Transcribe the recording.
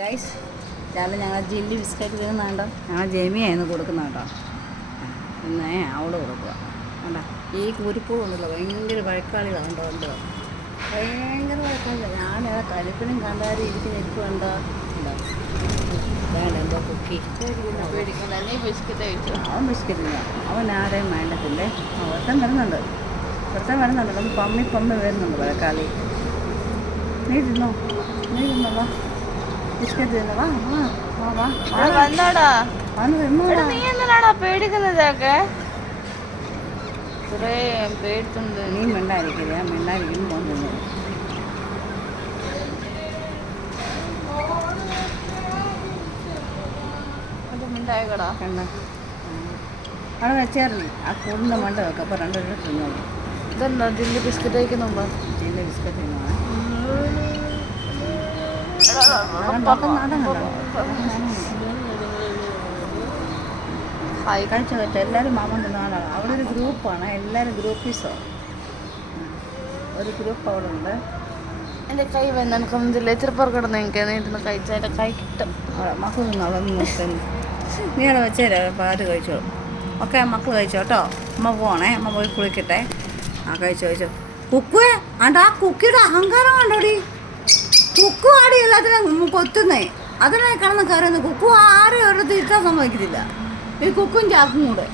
Guys രാവിലെ ഞങ്ങൾ ജില്ലി biscuit തിന്നുന്നുണ്ടോ? ഞങ്ങൾ ജെമിയായിരുന്നു കൊടുക്കുന്ന കേട്ടോ. പിന്നെ അവള് കൊടുക്കുക വേണ്ട. ഈ കുരുപ്പൂ ഉണ്ടല്ലോ ഭയങ്കര വഴക്കാളികളുണ്ടോ? ഉണ്ടോ ഭയങ്കര വഴക്കാളില്ല. ഞാൻ കലിപ്പിനും കണ്ടാലും ഇരിക്കുന്ന ഇരിപ്പ് കണ്ടോ? ഉണ്ടോ വേണ്ട എന്തോ കുക്കി അവൻ ബിസ്ക്കറ്റില്ല. അവൻ ആരെയും വേണ്ടത്തില്ലേ. ഒരുത്തൻ വരുന്നുണ്ട് ഒന്ന് പമ്മി വരുന്നുണ്ട് വഴക്കാളി. നീ തിന്നോ ബിസ്ക്കറ്റ് തിന്നോ? പേടിക്കുന്നതൊക്കെ പേടിച്ചുണ്ട്. നീ മിണ്ടായിരിക്കില്ല. മിണ്ടായിരിക്കും പോകുന്നു. മിണ്ടായിക്കടാ കണ്ട അവിടെ വെച്ചേറില്ല. ആ കൂടിൻ്റെ മണ്ട വെക്കാം. അപ്പോൾ 2 രൂപ തിന്നോളൂ. ഇതെന്താ ജില്ലി ബിസ്ക്കറ്റ് കഴിക്കുന്നുണ്ടോ? ജില്ലി ബിസ്ക്കറ്റ് തിന്നോ? കഴിച്ചു പറ്റും. എല്ലാവരും മാമൻ തിന്നാളാണ്. അവിടെ ഒരു ഗ്രൂപ്പാണ്. എല്ലാവരും ഗ്രൂപ്പീസോ. ഒരു ഗ്രൂപ്പ് അവിടെ ഉണ്ട്. എൻ്റെ കൈ വന്ന് എനിക്കൊന്നും എത്തിരിപ്പുറം കിടന്ന് എനിക്ക് നീട്ടുന്ന കഴിച്ചാൽ എൻ്റെ കൈ കിട്ടും. മക്കൾ തിന്നോളൊന്നും നോക്കുന്നു. നീ അവിടെ വെച്ചേരാ പാല് കഴിച്ചോളൂ. ഓക്കെ മക്കൾ കഴിച്ചോ കേട്ടോ. അമ്മ പോണേ. അമ്മ പോയി കുളിക്കട്ടെ. കഴിച്ചോ കുക്കുവേ ആണ്ട്. ആ കുക്കിയുടെ അഹങ്കാരം കണ്ടോടി. കുക്കു ആടി എല്ലാത്തിനും കൊത്തുന്നേ. അതിനെ കിടന്ന് കയറുന്നു. കുക്കു ആരും ഒരിടത്ത് ഇരിക്കാൻ സമ്മതിക്കുന്നില്ല. ഈ കുക്കും ചാക്കും കൂടെ